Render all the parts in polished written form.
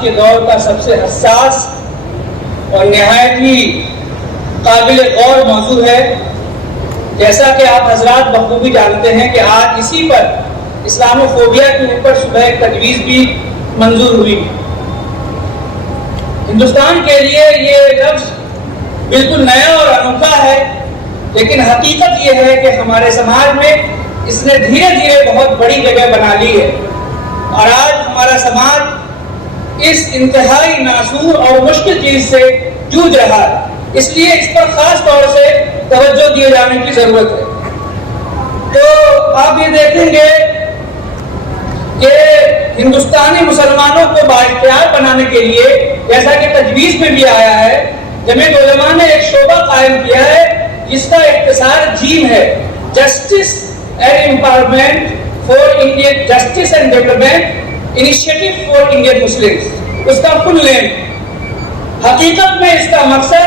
کے دور کا سب سے حساس اور نہایت ہی قابل غور موضوع ہے۔ جیسا کہ آپ حضرات بخوبی جانتے ہیں کہ آج اسی پر اسلام و فوبیا کے اوپر صبح ایک تجویز بھی منظور ہوئی۔ ہندوستان کے لیے یہ لفظ بالکل نیا اور انوکھا ہے، لیکن حقیقت یہ ہے کہ ہمارے سماج میں اس نے دھیرے دھیرے بہت بڑی جگہ بنا لی ہے، اور آج ہمارا سماج اس انتہائی ناسور اور مشکل چیز سے جوجھ رہا ہے۔ اس لیے اس پر خاص طور سے توجہ دیے جانے کی ضرورت ہے۔ تو آپ یہ دیکھیں گے کہ ہندوستانی مسلمانوں کو بااختیار بنانے کے لیے، جیسا کہ تجویز میں بھی آیا ہے، جمعیت علماء نے ایک شعبہ قائم کیا ہے جس کا اختصار جیم ہے، justice and empowerment for Indian justice and development initiative for Indian Muslims, اس کا فل نیم۔ حقیقت میں اس کا مقصد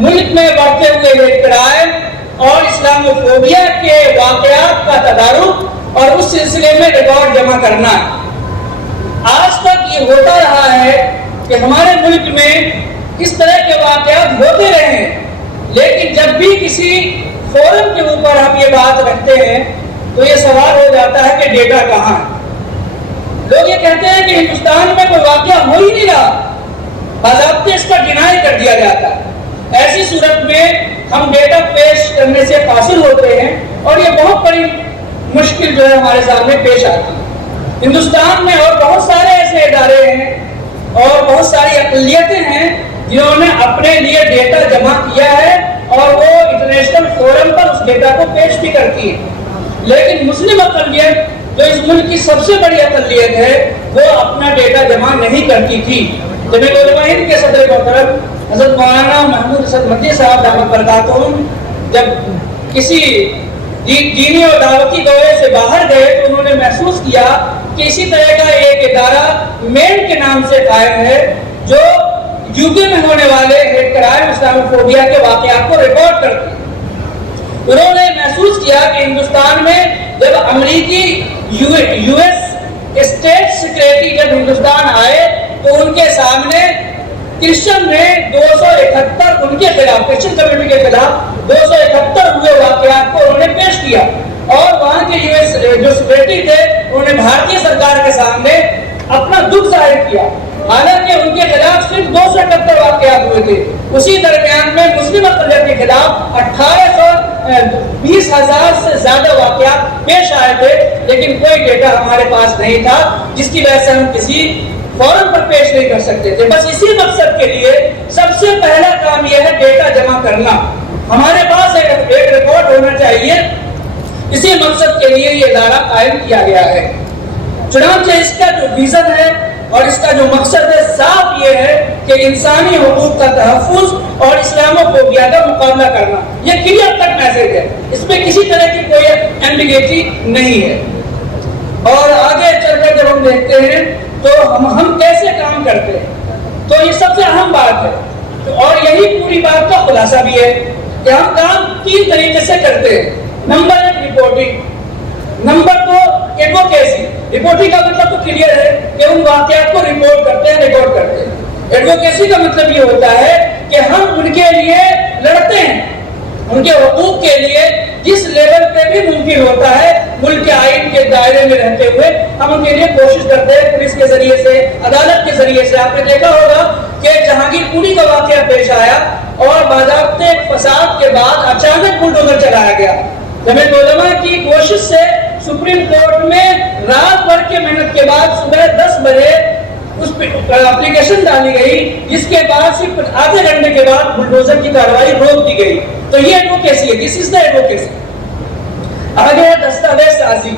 ملک میں بڑھتے ہوئے ہیٹ کرائم اور اسلام و فوبیا کے واقعات کا تدارک اور اس سلسلے میں ریکارڈ جمع کرنا ہے۔ آج تک یہ ہوتا رہا ہے کہ ہمارے ملک میں اس طرح کے واقعات ہوتے رہے ہیں، لیکن جب بھی کسی فورم کے اوپر ہم یہ بات رکھتے ہیں تو یہ سوال ہو جاتا ہے کہ ڈیٹا کہاں ہے۔ لوگ یہ کہتے ہیں کہ ہندوستان میں کوئی واقعہ ہو ہی نہیں رہا، باضابطے اس کا ڈینائی کر دیا جاتا ہے۔ ایسی صورت میں ہم ڈیٹا پیش کرنے سے قاصر ہوتے ہیں اور یہ بہت بڑی مشکل جو ہے ہمارے سامنے پیش آتی ہے۔ ہندوستان میں اور بہت سارے ایسے ادارے ہیں اور بہت ساری اقلیتیں ہیں جنہوں نے اپنے لیے ڈیٹا جمع کیا ہے اور وہ انٹرنیشنل فورم پر اس ڈیٹا کو پیش بھی کرتی ہے، لیکن مسلم اقلیت جو اس ملک کی سب سے بڑی اقلیت ہے وہ اپنا ڈیٹا جمع نہیں کرتی تھی۔ جمعیت علماء ہند کے صدر محترم حضرت مولانا محمود اسد مدنی صاحب دامت برکاتہم جب کسی دینی اور دعوتی دورے سے باہر گئے تو انہوں نے محسوس کیا کہ اسی طرح کا ایک ادارہ مین کے نام سے قائم ہے جو یو کے میں ہونے والے ہیٹ کرائم اسلام فوبیا کے واقعات کو ریکارڈ کرتے ہیں۔ انہوں نے محسوس کیا کہ ہندوستان میں جب امریکی یو ایس اسٹیٹ سیکریٹری جب ہندوستان آئے تو ان کے سامنے کرسچن نے 271 ان کے خلاف، کرسچن کمیونٹی کے خلاف 271 ہوئے واقعات کو انہوں نے پیش کیا، اور وہاں کے یو ایس جو سیکریٹری تھے انہوں نے بھارتی سرکار کے سامنے اپنا دکھ ظاہر کیا، حالانکہ ان کے خلاف صرف 271 واقعات ہوئے تھے۔ اسی درمیان میں مسلم اقلیت کے خلاف 18,20,000 سے زیادہ واقعات پیش آئے تھے، لیکن کوئی ڈیٹا ہمارے پاس نہیں تھا جس کی وجہ سے ہم کسی فورم پر پیش نہیں کر سکتے تھے۔ بس اسی مقصد کے لیے سب سے پہلا کام یہ ہے ڈیٹا جمع کرنا۔ ہمارے پاس ایک ریکارڈ ہونا چاہیے، اسی مقصد کے لیے یہ ادارہ قائم کیا گیا ہے۔ چنانچہ اس کا جو ویژن ہے اور اس کا جو مقصد ہے صاف یہ ہے کہ انسانی حقوق کا تحفظ اور اسلام و فوبیا کا مقابلہ کرنا، یہ کلیئر کٹ میسج ہے، اس میں کسی طرح کی کوئی ایمبیگوٹی نہیں ہے۔ اور آگے چل کر جب ہم دیکھتے ہیں تو ہم کیسے کام کرتے ہیں، تو یہ سب سے اہم بات ہے، اور یہی پوری بات کا خلاصہ بھی ہے کہ ہم کام 3 طریقے سے کرتے ہیں۔ Number 1 reporting, number 2 advocacy. Reporting کا مطلب تو کلیئر ہے کہ ہم واقعات کو رپورٹ کرتے ہیں، ریکارڈ کرتے ہیں۔ ایڈوکیسی کا مطلب یہ ہوتا ہے کہ ہم ان کے لیے لڑتے ہیں، ان کے حقوق کے لیے جس لیول پہ بھی ممکن ہوتا ہے ملک کے آئین کے دائرے میں رہتے ہوئے ہم ان کے لیے کوشش کرتے ہیں، پولیس کے ذریعے سے، عدالت کے ذریعے سے۔ آپ نے دیکھا ہوگا کہ جہانگیر پوری کا واقعہ پیش آیا اور باضابطے فساد کے بعد اچانک بلڈوزر چلایا گیا۔ جمعیت علماء کی کوشش سے سپریم کورٹ میں رات بھر کے محنت کے بعد صبح 10 بجے اس اپلیکیشن ڈالی گئی، جس کے بعد صرف آدھے گھنٹے کے بعد بلڈوزر کی کارروائی روک دی گئی۔ تو یہ ایڈوکیسی ہے، دس از دا ایڈوکیسی۔ آگے ہے دستاویز سازی،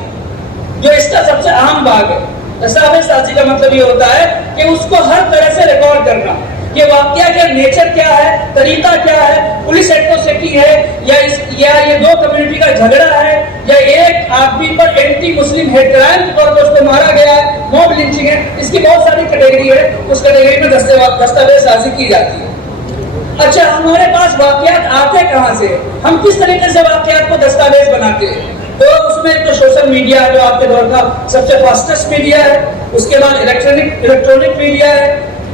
جو اس کا سب سے اہم بات ہے۔ دستاویز سازی کا مطلب یہ ہوتا ہے کہ اس کو ہر طرح سے ریکارڈ کرنا، کہ واقعہ کا نیچر کیا ہے، طریقہ کیا ہے، پولیس ایٹروسٹی ہے یا یہ 2 کمیونٹی کا جھگڑا ہے، یا ایک آدمی پر اینٹی مسلم ہیٹ کرائم کے طور پر اس کو مارا گیا ہے، موب لنچنگ ہے، اس کی بہت ساری کیٹیگری ہے، اس کیٹیگری میں دستاویز سازی کی جاتی ہے۔ اچھا، ہمارے پاس واقعات آتے کہاں سے، ہم کس طریقے سے واقعات کو دستاویز بناتے ہیں؟ تو اس میں تو سوشل میڈیا جو آپ کے دور کا سب سے فاسٹسٹ میڈیا ہے، اس کے بعد الیکٹرانک میڈیا ہے،